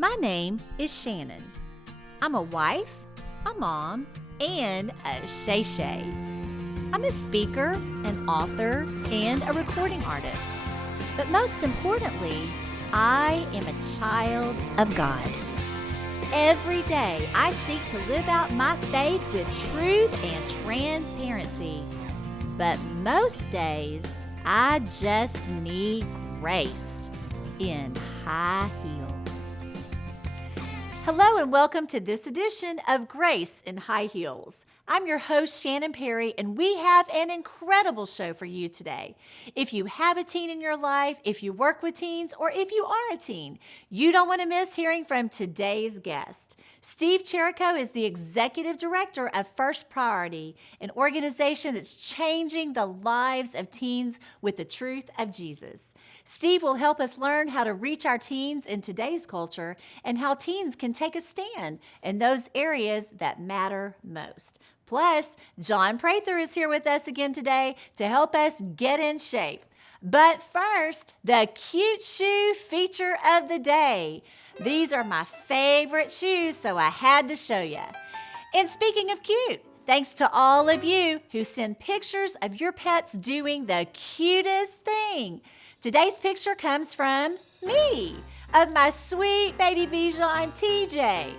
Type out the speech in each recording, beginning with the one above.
My name is Shannon. I'm a wife, a mom, and a shay-shay. I'm a speaker, an author, and a recording artist. But most importantly, I am a child of God. Every day, I seek to live out my faith with truth and transparency. But most days, I just need grace in high heels. Hello and welcome to this edition of Grace in High Heels. I'm your host, Shannon Perry, and we have an incredible show for you today. If you have a teen in your life, if you work with teens, or if you are a teen, you don't want to miss hearing from today's guest. Steve Cherrico is the Executive Director of First Priority, an organization that's changing the lives of teens with the truth of Jesus. Steve will help us learn how to reach our teens in today's culture and how teens can take a stand in those areas that matter most. Plus, John Prather is here with us again today to help us get in shape. But first, the cute shoe feature of the day. These are my favorite shoes, so I had to show you. And speaking of cute, thanks to all of you who send pictures of your pets doing the cutest thing. Today's picture comes from me, of my sweet baby Bichon, TJ.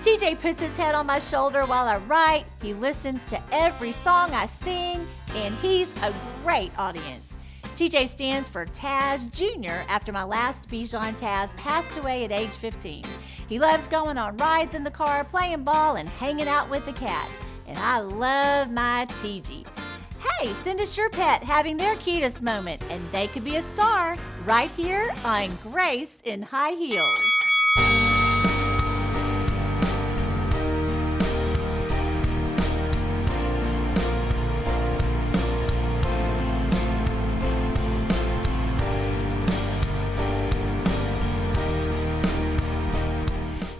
TJ puts his head on my shoulder while I write, he listens to every song I sing, and he's a great audience. TJ stands for Taz Jr. after my last Bichon Taz passed away at age 15. He loves going on rides in the car, playing ball, and hanging out with the cat. And I love my TG. Hey, send us your pet having their cutest moment, and they could be a star right here on Grace in High Heels.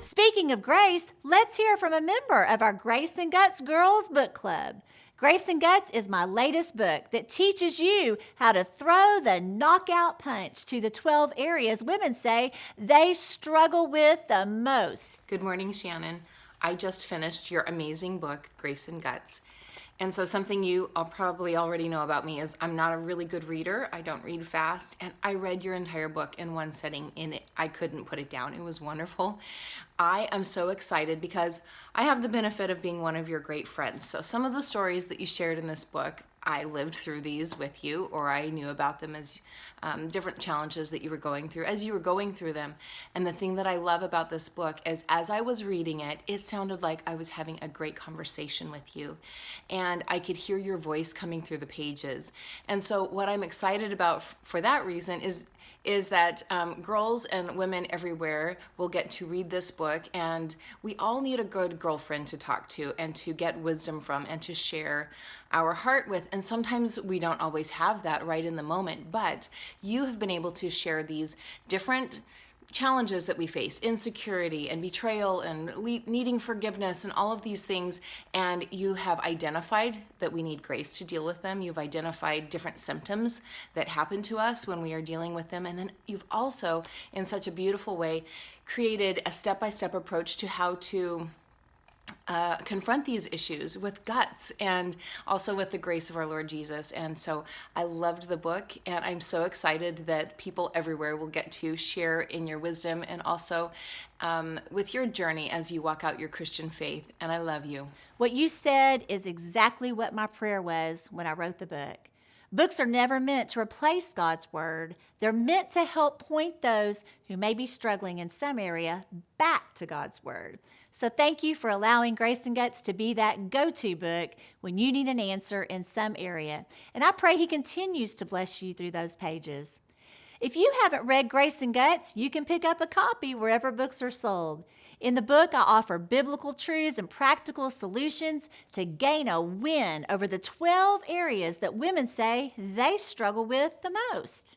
Speaking of Grace, let's hear from a member of our Grace and Guts Girls Book Club. Grace and Guts is my latest book that teaches you how to throw the knockout punch to the 12 areas women say they struggle with the most. Good morning, Shannon. I just finished your amazing book, Grace and Guts. And so something you probably already know about me is I'm not a really good reader. I don't read fast. And I read your entire book in one sitting, and I couldn't put it down. It was wonderful. I am so excited because I have the benefit of being one of your great friends. So some of the stories that you shared in this book, I lived through these with you, or I knew about them as different challenges that you were going through as you were going through them. And the thing that I love about this book is as I was reading it, it sounded like I was having a great conversation with you. And I could hear your voice coming through the pages. And so what I'm excited about for that reason is that girls and women everywhere will get to read this book, and we all need a good girlfriend to talk to and to get wisdom from and to share our heart with. And sometimes we don't always have that right in the moment, but you have been able to share these different challenges that we face, insecurity and betrayal and needing forgiveness and all of these things, and you have identified that we need grace to deal with them. You've identified different symptoms that happen to us when we are dealing with them, and then you've also, in such a beautiful way, created a step-by-step approach to how to confront these issues with guts and also with the grace of our Lord Jesus. And so I loved the book, and I'm so excited that people everywhere will get to share in your wisdom and also with your journey as you walk out your Christian faith. And I love you. What you said is exactly what my prayer was when I wrote the book. Books are never meant to replace God's Word. They're meant to help point those who may be struggling in some area back to God's Word. So thank you for allowing Grace and Guts to be that go-to book when you need an answer in some area. And I pray He continues to bless you through those pages. If you haven't read Grace and Guts, you can pick up a copy wherever books are sold. In the book, I offer biblical truths and practical solutions to gain a win over the 12 areas that women say they struggle with the most.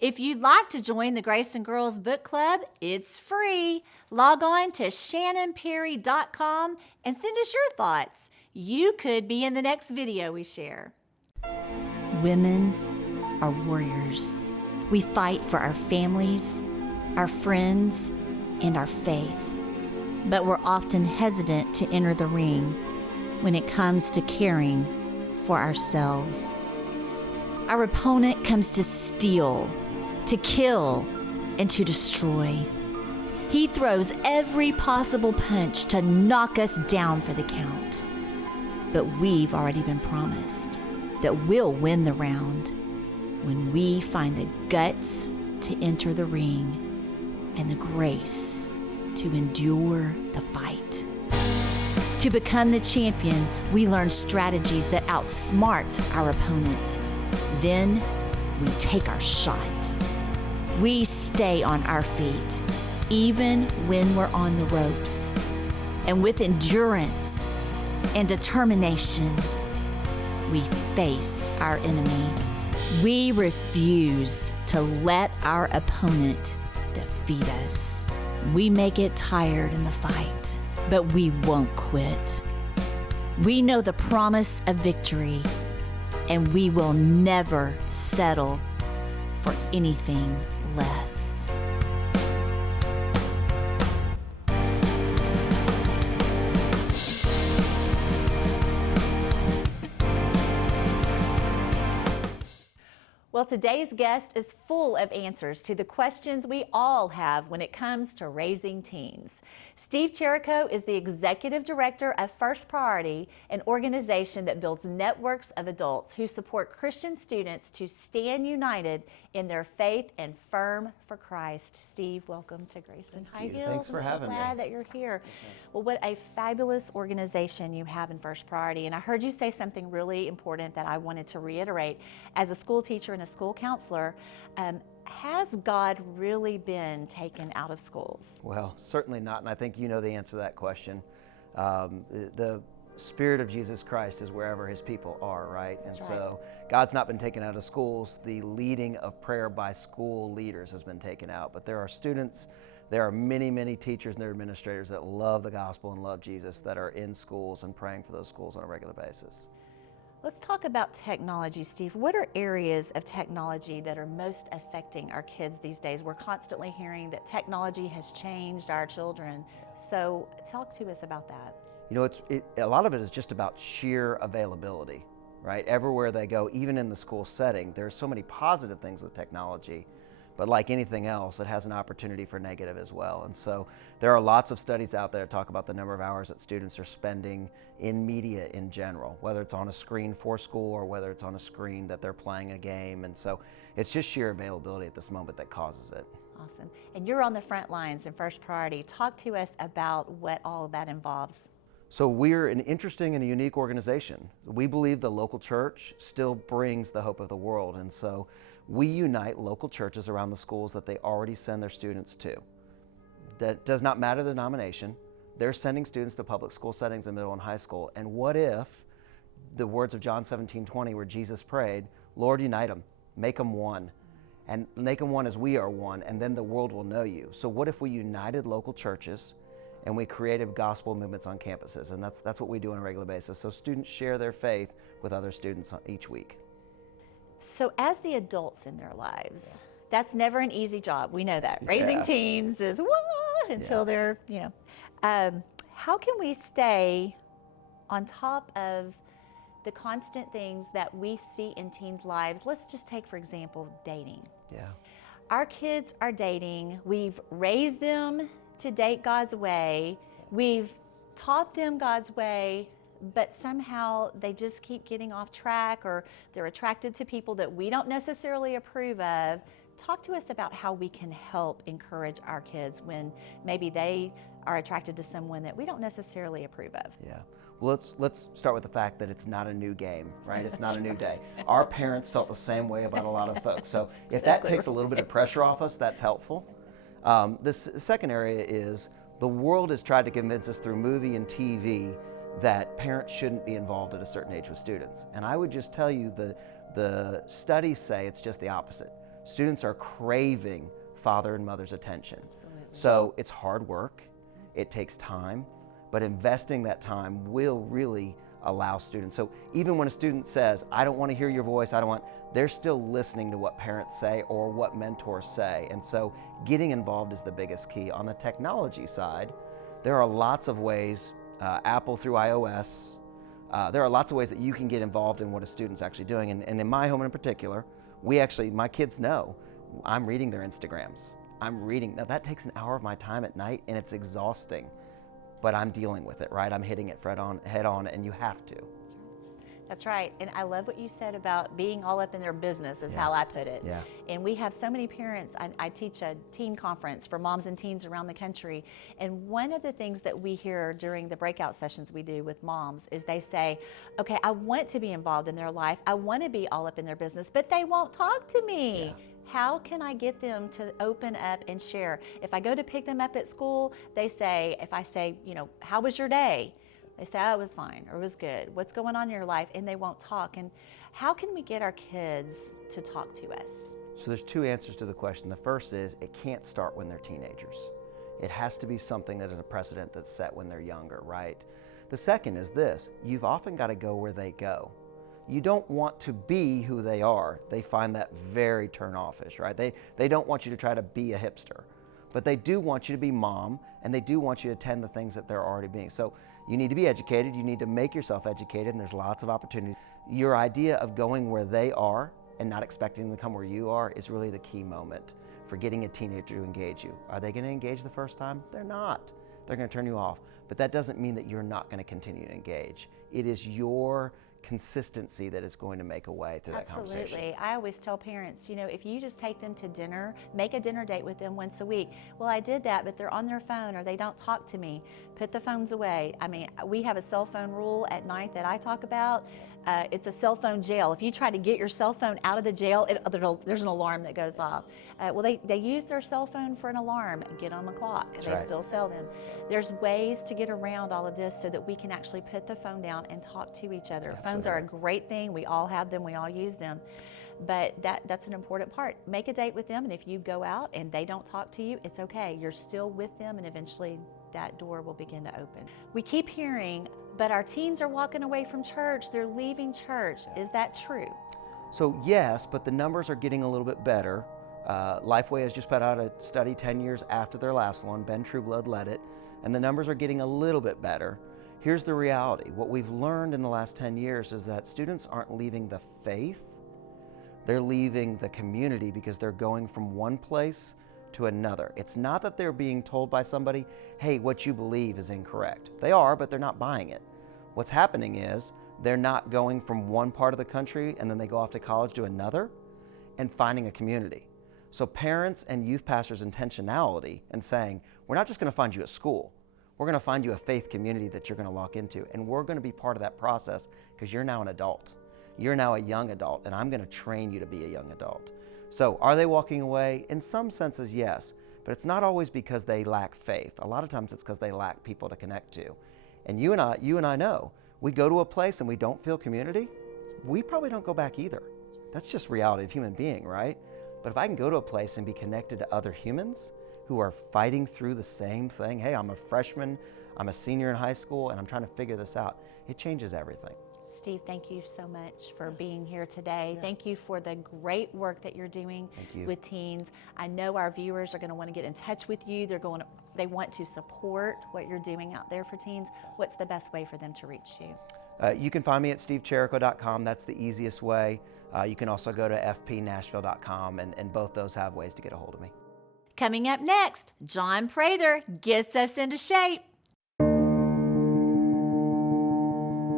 If you'd like to join the Grace and Girls Book Club, it's free. Log on to shannonperry.com and send us your thoughts. You could be in the next video we share. Women are warriors. We fight for our families, our friends, and our faith. But we're often hesitant to enter the ring when it comes to caring for ourselves. Our opponent comes to steal, to kill, and to destroy. He throws every possible punch to knock us down for the count. But we've already been promised that we'll win the round when we find the guts to enter the ring and the grace to endure the fight. To become the champion, we learn strategies that outsmart our opponent. Then we take our shot. We stay on our feet, even when we're on the ropes. And with endurance and determination, we face our enemy. We refuse to let our opponent defeat us. We may get tired in the fight, but we won't quit. We know the promise of victory, and we will never settle for anything less. Well, today's guest is full of answers to the questions we all have when it comes to raising teens. Steve Cherrico is the Executive Director of First Priority, an organization that builds networks of adults who support Christian students to stand united in their faith and firm for Christ. Steve, welcome to Grayson High Hills. Thanks for having me. I'm so glad that you're here. Well, what a fabulous organization you have in First Priority. And I heard you say something really important that I wanted to reiterate. As a school teacher and a school counselor, has God really been taken out of schools? Well, certainly not, and I think you know the answer to that question. The Spirit of Jesus Christ is wherever His people are, right? And so God's not been taken out of schools. The leading of prayer by school leaders has been taken out, but there are students, there are many, many teachers and their administrators that love the gospel and love Jesus that are in schools and praying for those schools on a regular basis. Let's talk about technology, Steve. What are areas of technology that are most affecting our kids these days? We're constantly hearing that technology has changed our children. So talk to us about that. You know, a lot of it is just about sheer availability, right? Everywhere they go, even in the school setting, there's so many positive things with technology, but like anything else, it has an opportunity for negative as well. And so there are lots of studies out there that talk about the number of hours that students are spending in media in general, whether it's on a screen for school or whether it's on a screen that they're playing a game. And so it's just sheer availability at this moment that causes it. Awesome. And you're on the front lines in First Priority. Talk to us about what all of that involves. So we're an interesting and a unique organization. We believe the local church still brings the hope of the world. And so we unite local churches around the schools that they already send their students to. That does not matter the denomination. They're sending students to public school settings in middle and high school. And what if the words of John 17:20, where Jesus prayed, Lord, unite them, make them one, and make them one as we are one, and then the world will know you. So what if we united local churches and we created gospel movements on campuses? And that's what we do on a regular basis. So students share their faith with other students each week. So as the adults in their lives, that's never an easy job. We know that. Raising teens is until they're, how can we stay on top of the constant things that we see in teens' lives? Let's just take, for example, dating. Yeah. Our kids are dating. We've raised them to date God's way. We've taught them God's way, but somehow they just keep getting off track, or they're attracted to people that we don't necessarily approve of. Talk to us about how we can help encourage our kids when maybe they are attracted to someone that we don't necessarily approve of. Yeah. Well, let's start with the fact that it's not a new game, right? It's not a new day. Our parents felt the same way about a lot of folks. So if that takes a little bit of pressure off us, that's helpful. This second area is the world has tried to convince us through movie and TV that parents shouldn't be involved at a certain age with students. And I would just tell you the studies say it's just the opposite. Students are craving father and mother's attention. Absolutely. So it's hard work, it takes time, but investing that time will really allow students. So even when a student says, I don't want to hear your voice, they're still listening to what parents say or what mentors say. And so getting involved is the biggest key. On the technology side, there are lots of ways, Apple through iOS, there are lots of ways that you can get involved in what a student's actually doing. And in my home in particular, my kids know I'm reading their Instagrams. Now that takes an hour of my time at night and it's exhausting, but I'm dealing with it, right? I'm hitting it head on, and you have to. That's right. And I love what you said about being all up in their business is how I put it. Yeah. And we have so many parents. I teach a teen conference for moms and teens around the country. And one of the things that we hear during the breakout sessions we do with moms is they say, okay, I want to be involved in their life. I want to be all up in their business, but they won't talk to me. Yeah. How can I get them to open up and share? If I go to pick them up at school, if I say, how was your day? They say, oh, it was fine, or it was good. What's going on in your life? And they won't talk. And how can we get our kids to talk to us? So there's two answers to the question. The first is it can't start when they're teenagers. It has to be something that is a precedent that's set when they're younger, right? The second is this: you've often got to go where they go. You don't want to be who they are. They find that very turn-offish, right? They don't want you to try to be a hipster, but they do want you to be mom, and they do want you to attend the things that they're already being. So you need to be educated, you need to make yourself educated, and there's lots of opportunities. Your idea of going where they are and not expecting them to come where you are is really the key moment for getting a teenager to engage you. Are they going to engage the first time? They're not. They're going to turn you off. But that doesn't mean that you're not going to continue to engage. It is your consistency that is going to make a way through that conversation. Absolutely. I always tell parents, if you just take them to dinner, make a dinner date with them once a week. Well, I did that, but they're on their phone or they don't talk to me. Put the phones away. We have a cell phone rule at night that I talk about. It's a cell phone jail. If you try to get your cell phone out of the jail, there's an alarm that goes off. They use their cell phone for an alarm. Get them a clock. That's they right. Still sell them. There's ways to get around all of this so that we can actually put the phone down and talk to each other. Absolutely. Phones are a great thing. We all have them. We all use them. But that's an important part. Make a date with them, and if you go out and they don't talk to you, it's okay. You're still with them, and eventually that door will begin to open. We keep hearing, but our teens are walking away from church. They're leaving church. Is that true? So yes, but the numbers are getting a little bit better. Lifeway has just put out a study 10 years after their last one. Ben Trueblood led it, and the numbers are getting a little bit better. Here's the reality. What we've learned in the last 10 years is that students aren't leaving the faith. They're leaving the community because they're going from one place to another. It's not that they're being told by somebody, hey, what you believe is incorrect. They are, but they're not buying it. What's happening is they're not going from one part of the country and then they go off to college to another and finding a community. So parents and youth pastors' intentionality and saying, we're not just going to find you at school. We're going to find you a faith community that you're going to lock into, and we're going to be part of that process because you're now an adult. You're now a young adult, and I'm going to train you to be a young adult. So are they walking away? In some senses, yes, but it's not always because they lack faith. A lot of times it's because they lack people to connect to. And you and I know, we go to a place and we don't feel community, we probably don't go back either. That's just reality of human being, right? But if I can go to a place and be connected to other humans who are fighting through the same thing, hey, I'm a freshman, I'm a senior in high school, and I'm trying to figure this out, it changes everything. Steve, thank you so much for being here today. Yeah. Thank you for the great work that you're doing with teens. I know our viewers are going to want to get in touch with you. They want to support what you're doing out there for teens. What's the best way for them to reach you? You can find me at stevecherrico.com. That's the easiest way. You can also go to fpnashville.com, and both those have ways to get a hold of me. Coming up next, John Prather gets us into shape.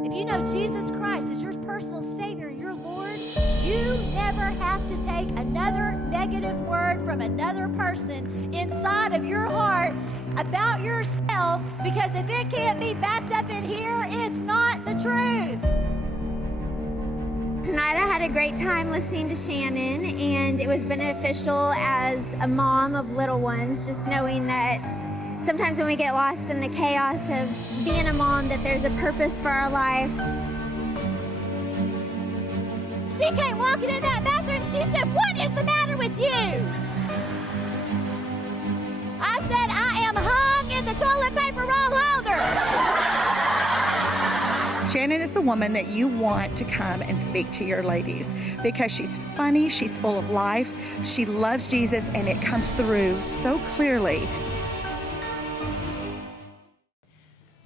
If you know Jesus Christ as your personal Savior and your Lord, you never have to take another negative word from another person inside of your heart about yourself, because if it can't be backed up in here, it's not the truth. Tonight I had a great time listening to Shannon, and it was beneficial as a mom of little ones, just knowing that sometimes when we get lost in the chaos of being a mom, that there's a purpose for our life. She came walking in that bathroom. She said, "What is the matter with you?" I said, "I am hung in the toilet paper roll holder." Shannon is the woman that you want to come and speak to your ladies because she's funny, she's full of life, she loves Jesus, and it comes through so clearly.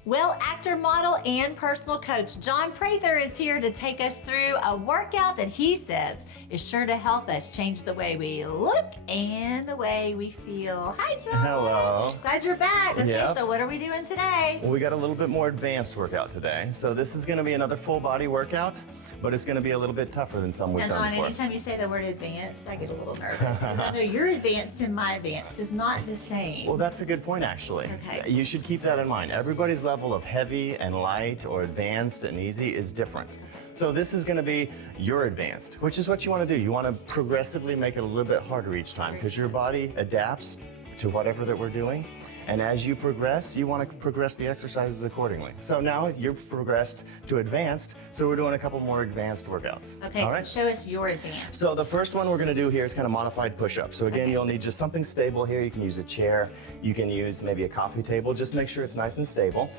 Well, actor, model, and personal coach John Prather is here to take us through a workout that he says is sure to help us change the way we look and the way we feel. Hi, John. Hello. Glad you're back. Okay, Yep. so what are we doing today? Well, we got a little bit more advanced workout today. So this is going to be another full body workout, but it's going to be a little bit tougher than some we've Now, done John, before. anytime you say the word advanced, I get a little nervous because I know your advanced and my advanced is not the same. Well, that's a good point, actually. Okay. You should keep that in mind. Everybody's level of heavy and light or advanced and easy is different. So this is going to be your advanced, which is what you want to do. You want to progressively make it a little bit harder each time because your body adapts to whatever that we're doing. And as you progress, you want to progress the exercises accordingly. So now you've progressed to advanced, so we're doing a couple more advanced workouts. Okay, All so right? show us your advanced. So the first one we're going to do here is kind of modified push-up. So again, you'll need just something stable here. You can use a chair. You can use maybe a coffee table. Just make sure it's nice and stable.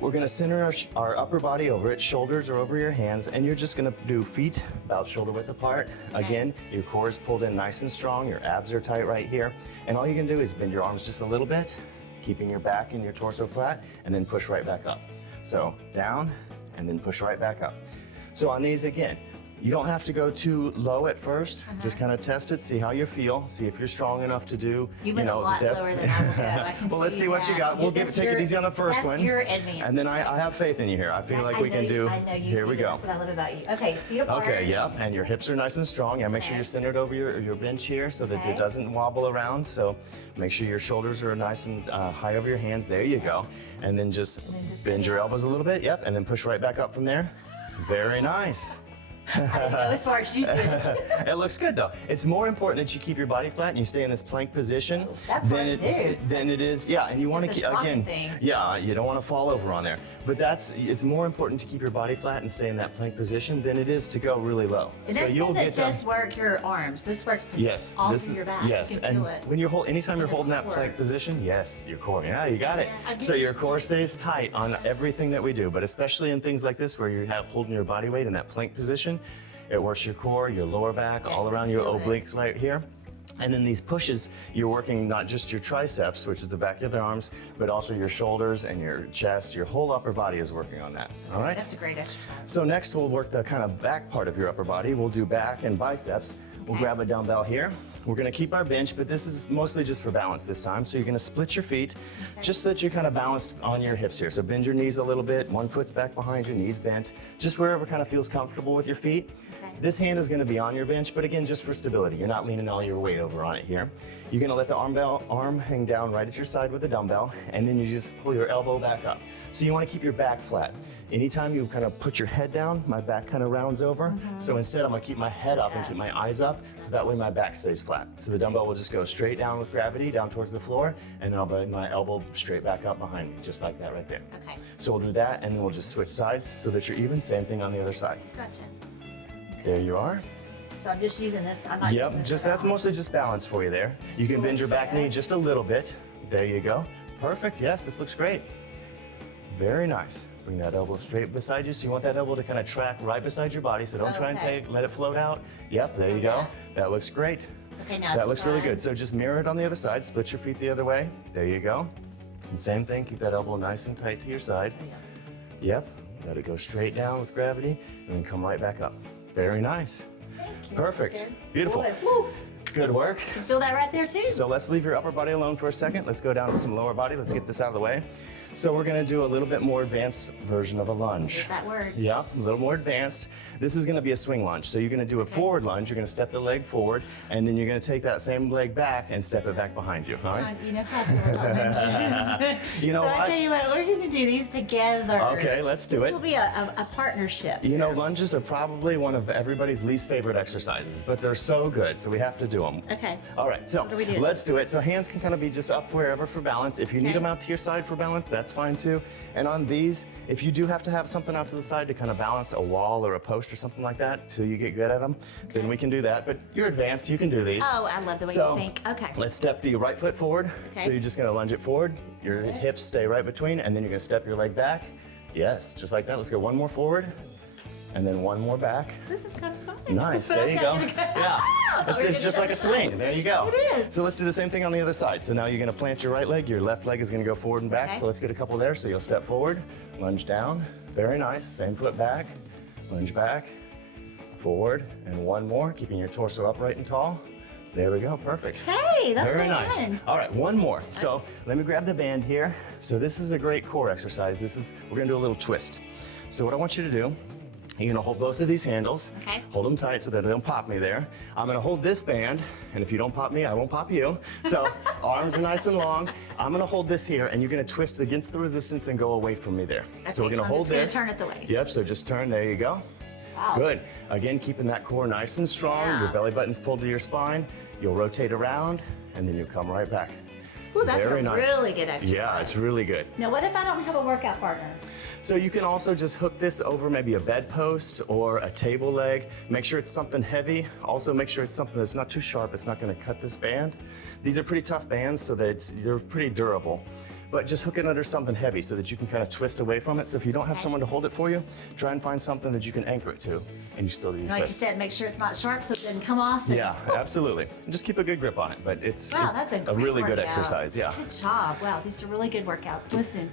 We're going to center our upper body over it. Shoulders are over your hands. And you're just going to do feet about shoulder width apart. Again, your core is pulled in nice and strong. Your abs are tight right here. And all you can do is bend your arms just a little bit, keeping your back and your torso flat, and then push right back up. So down, and then push right back up. So on these again, you don't have to go too low at first. Just kind of test it, see how you feel, see if you're strong enough to do, You went a lot depth. lower than I will go. I can Well, tell let's see what you that. got. We'll That's take it your- easy on the first that's one. your advanced. And then I have faith in you here. I feel like I we know can you- do. I know you Here we do. go. That's what I love about you. Okay, feet apart. Okay, yeah, and your hips are nice and strong. Yeah, make sure Okay. you're centered over your bench here so that Okay. it doesn't wobble around. So make sure your shoulders are nice and high over your hands. There you go. And then just bend your elbows a little bit. Yep, and then push right back up from there. Very nice. I didn't go as far as you did. It looks good though. It's more important that you keep your body flat and you stay in this plank position That's what I do. than it is. Yeah, and you want to This keep rocking again. thing. Yeah, you don't want to fall over on there. But it's more important to keep your body flat and stay in that plank position than it is to go really low. And this doesn't just work your arms. This works Yes, all this through is your back. yes, You can and feel it. when you're anytime you're the holding that core. plank position, yes, your core. Yeah, you got it. Yeah, I So do. your core stays tight on everything that we do, but especially in things like this where you have holding your body weight in that plank position, it works your core, your lower back, Yeah, all around your feel it. obliques right here. And then these pushes, you're working not just your triceps, which is the back of the arms, but also your shoulders and your chest. Your whole upper body is working on that. All right? That's a great exercise. So next we'll work the kind of back part of your upper body. We'll do back and biceps. We'll Okay. grab a dumbbell here. We're gonna keep our bench, but this is mostly just for balance this time. So you're gonna split your feet, just so that you're kind of balanced on your hips here. So bend your knees a little bit, one foot's back behind you, knees bent, just wherever kind of feels comfortable with your feet. Okay. This hand is gonna be on your bench, but again, just for stability. You're not leaning all your weight over on it here. You're gonna let the arm hang down right at your side with the dumbbell, and then you just pull your elbow back up. So you wanna keep your back flat. Anytime you kind of put your head down, my back kind of rounds over. So instead, I'm gonna keep my head up and keep my eyes up, so that way my back stays flat. So the dumbbell will just go straight down with gravity, down towards the floor, and then I'll bring my elbow straight back up behind me, just like that right there. Okay, So we'll do that, and then we'll just switch sides so that you're even. Same thing on the other side. gotcha. There you are. So I'm just using this. I'm not using Yep, this just for that's balance. mostly just balance for you there. You can bend your back knee just a little bit. There you go. Perfect. Yes, this looks great. Very nice. Bring that elbow straight beside you. So you want that elbow to kind of track right beside your body. So don't try and Okay. let it float out. Yep, there you go. How's That looks great. Okay, now That this looks really side. good. So just mirror it on the other side. Split your feet the other way. There you go. And same thing. Keep that elbow nice and tight to your side. Yep. Let it go straight down with gravity and then come right back up. Very nice. That's Perfect. good. Beautiful. Boy, woo. Good work. You can feel that right there too. So let's leave your upper body alone for a second. Let's go down to some lower body. Let's get this out of the way. So we're gonna do a little bit more advanced version of a lunge. There's that word. Yeah, a little more advanced. This is gonna be a swing lunge. So you're gonna do a forward lunge. You're gonna step the leg forward, and then you're gonna take that same leg back and step it back behind you, all right? John, you know how I feel about lunges. You know so what? I tell you what, we're going to do these together. Okay, let's do this it. will be a partnership. You know, lunges are probably one of everybody's least favorite exercises, but they're so good, so we have to do them. Okay. All right, so What do we do? let's do it. So hands can kind of be just up wherever for balance. If you need Okay. them out to your side for balance, that's fine too. And on these, if you do have to have something out to the side to kind of balance a wall or a post or something like that till you get good at them, then we can do that. But you're advanced, you can do these. Oh, I love the way So, you think. Okay. Let's step the right foot forward. Okay. So you're just gonna lunge it forward. Your hips stay right between, and then you're gonna step your leg back, Yes, just like that. Let's go one more forward, and then one more back. This is kind of fun. Nice, there you go. Yeah, it's just like a swing. There you go. It is. So let's do the same thing on the other side. So now you're gonna plant your right leg, your left leg is gonna go forward and back. Okay. So let's get a couple there. So you'll step forward, lunge down, very nice. Same foot back, lunge back, forward, and one more, keeping your torso upright and tall. There we go, perfect. Hey, that's very kinda nice. fun. All right, one more. So let me grab the band here. So this is a great core exercise. We're gonna do a little twist. So what I want you to do, you're gonna hold both of these handles. Okay. Hold them tight so that they don't pop me there. I'm gonna hold this band, and if you don't pop me, I won't pop you. So arms are nice and long. I'm gonna hold this here, and you're gonna twist against the resistance and go away from me there. So we're Okay, gonna so I'm hold just gonna this. turn at the waist. Yep, so just turn, there you go. Wow. Good. Again, keeping that core nice and strong. Yeah. Your belly button's pulled to your spine. You'll rotate around, and then you come right back. Ooh, that's Very a nice. really good exercise. Yeah, it's really good. Now, what if I don't have a workout partner? So you can also just hook this over maybe a bedpost or a table leg. Make sure it's something heavy. Also make sure it's something that's not too sharp. It's not gonna cut this band. These are pretty tough bands, so that they're pretty durable. But just hook it under something heavy so that you can kind of twist away from it. So if you don't have someone to hold it for you, try and find something that you can anchor it to, and you still do your Like you twist. said, make sure it's not sharp so it doesn't come off. And, Yeah, absolutely. And just keep a good grip on it, but it's Wow, that's a great really good workout. exercise, yeah. Good job. Wow, these are really good workouts. Listen,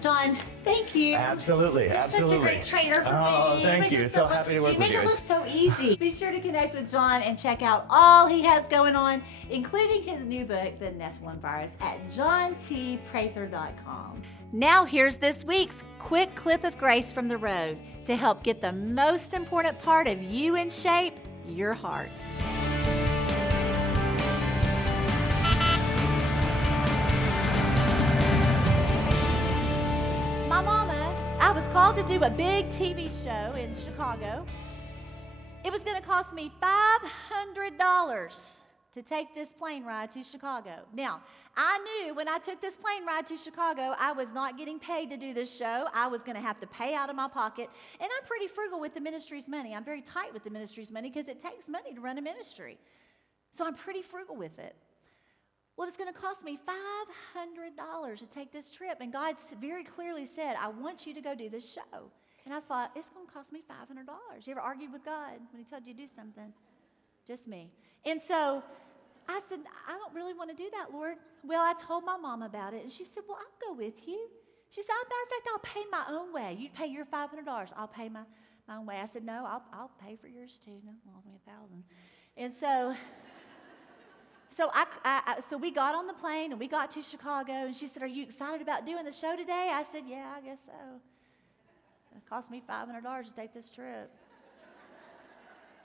John, thank you. Absolutely, You're absolutely. such a great trainer for me. Oh, thank make you. it So look- happy to work you with make you. it look It's- so easy. Be sure to connect with John and check out all he has going on, including his new book, The Nephilim Virus, at johntprather.com. Now here's this week's quick clip of grace from the road to help get the most important part of you in shape, your heart. My mama, I was called to do a big TV show in Chicago. It was going to cost me $500 to take this plane ride to Chicago. Now, I knew when I took this plane ride to Chicago, I was not getting paid to do this show. I was going to have to pay out of my pocket. And I'm pretty frugal with the ministry's money. I'm very tight with the ministry's money because it takes money to run a ministry. So I'm pretty frugal with it. Well, it was going to cost me $500 to take this trip. And God very clearly said, I want you to go do this show. And I thought, it's going to cost me $500. You ever argued with God when he told you to do something? Just me. And so I said, I don't really want to do that, Lord. Well, I told my mom about it. And she said, well, I'll go with you. She said, matter of fact, I'll pay my own way. You pay your $500. I'll pay my own way. I said, no, I'll pay for yours too. No, well, only $1,000. And so... So we got on the plane and we got to Chicago, and she said, are you excited about doing the show today? I said, yeah, I guess so. It cost me $500 to take this trip.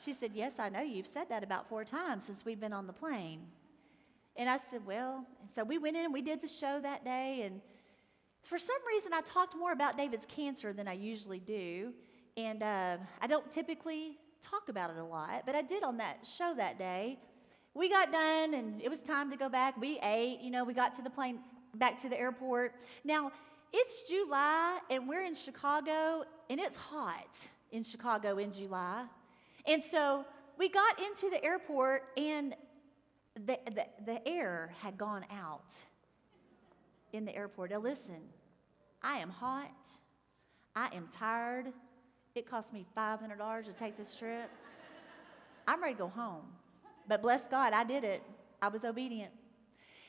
She said, yes, I know. You've said that about 4 times since we've been on the plane. And I said, well, and so we went in and we did the show that day, and for some reason I talked more about David's cancer than I usually do, and I don't typically talk about it a lot, but I did on that show that day. We got done, and it was time to go back. We ate, we got to the plane, back to the airport. Now, it's July, and we're in Chicago, and it's hot in Chicago in July. And so we got into the airport, and the air had gone out in the airport. Now, listen, I am hot. I am tired. It cost me $500 to take this trip. I'm ready to go home. But bless God, I did it. I was obedient.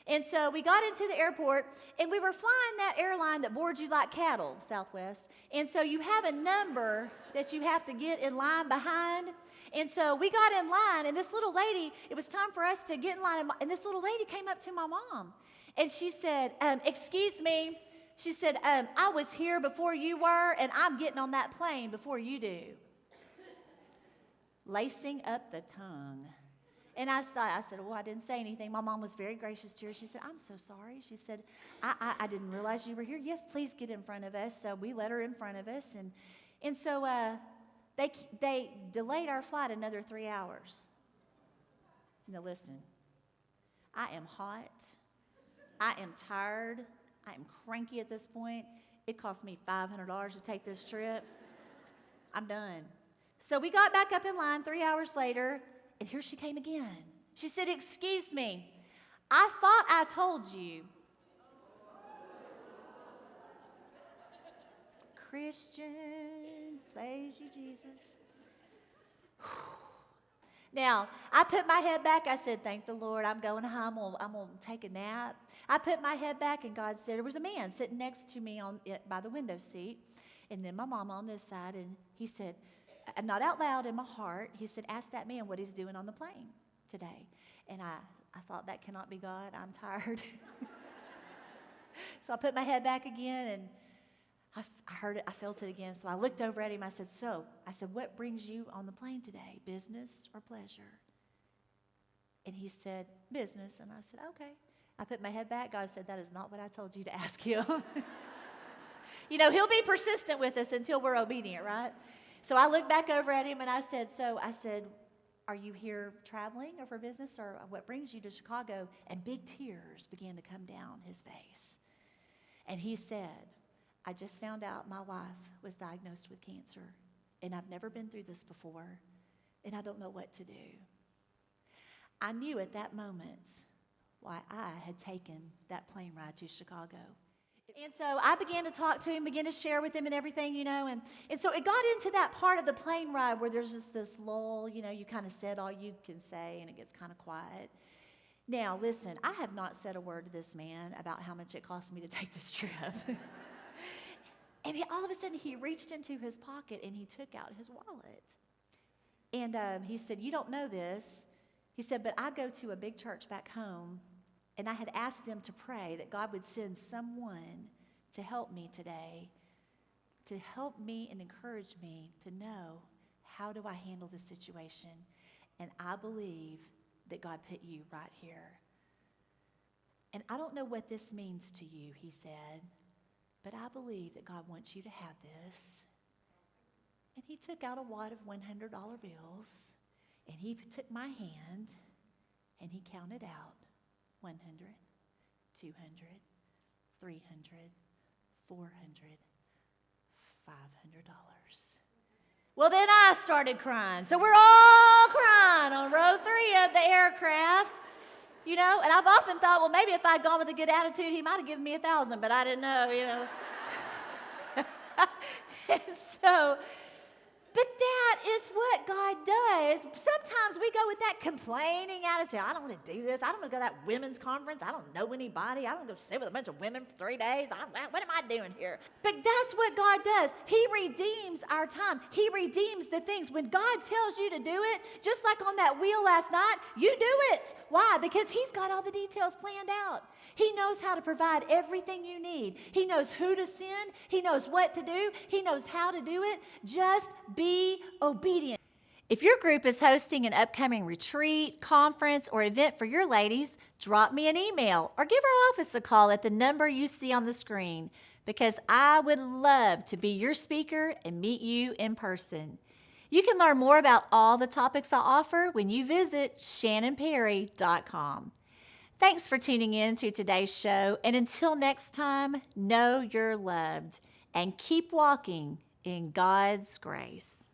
And so we got into the airport, and we were flying that airline that boards you like cattle, Southwest. And so you have a number that you have to get in line behind. And so we got in line, and this little lady, it was time for us to get in line, and this little lady came up to my mom. And she said, excuse me. She said, I was here before you were, and I'm getting on that plane before you do. Lacing up the tongue. And I said, well, I didn't say anything. My mom was very gracious to her. She said, I'm so sorry. She said, I didn't realize you were here. Yes, please get in front of us. So we let her in front of us. And so they delayed our flight another 3 hours. Now listen, I am hot. I am tired. I am cranky at this point. It cost me $500 to take this trip. I'm done. So we got back up in line 3 hours later. And here she came again. She said, excuse me, I thought I told you. Christian, praise you, Jesus. Now, I put my head back. I said, thank the Lord. I'm going home. I'm going to take a nap. I put my head back, and God said, there was a man sitting next to me by the window seat, and then my mama on this side, and he said, not out loud, in my heart, he said, ask that man what he's doing on the plane today. And I thought, that cannot be God. I'm tired. So I put my head back again, and I heard it. I felt it again. So I looked over at him. I said, what brings you on the plane today, business or pleasure? And he said, business. And I said, okay. I put my head back. God said, that is not what I told you to ask him. You know, he'll be persistent with us until we're obedient, right? So I looked back over at him, and I said, are you here traveling or for business, or what brings you to Chicago? And big tears began to come down his face. And he said, I just found out my wife was diagnosed with cancer, and I've never been through this before, and I don't know what to do. I knew at that moment why I had taken that plane ride to Chicago. And so I began to talk to him, began to share with him and everything, you know, and so it got into that part of the plane ride where there's just this lull, you know, you kind of said all you can say, and it gets kind of quiet. Now, listen, I have not said a word to this man about how much it cost me to take this trip. And all of a sudden, he reached into his pocket, and he took out his wallet. And he said, you don't know this. He said, but I go to a big church back home, and I had asked them to pray that God would send someone to help me today, to help me and encourage me to know, how do I handle this situation? And I believe that God put you right here. And I don't know what this means to you, he said, but I believe that God wants you to have this. And he took out a wad of $100 bills, and he took my hand, and he counted out 100, 200, 300, 400, $500. Well, then I started crying. So we're all crying on row 3 of the aircraft. You know, and I've often thought, well, maybe if I'd gone with a good attitude, he might have given me 1,000, but I didn't know, you know. But that is what God does. Sometimes we go with that complaining attitude. I don't want to do this. I don't want to go to that women's conference. I don't know anybody. I don't want to sit with a bunch of women for 3 days. What am I doing here? But that's what God does. He redeems our time. He redeems the things. When God tells you to do it, just like on that wheel last night, you do it. Why? Because he's got all the details planned out. He knows how to provide everything you need. He knows who to send. He knows what to do. He knows how to do it. Just be obedient. If your group is hosting an upcoming retreat, conference, or event for your ladies, drop me an email or give our office a call at the number you see on the screen, because I would love to be your speaker and meet you in person. You can learn more about all the topics I offer when you visit shannonperry.com. Thanks for tuning in to today's show, and until next time, know you're loved and keep walking in God's grace.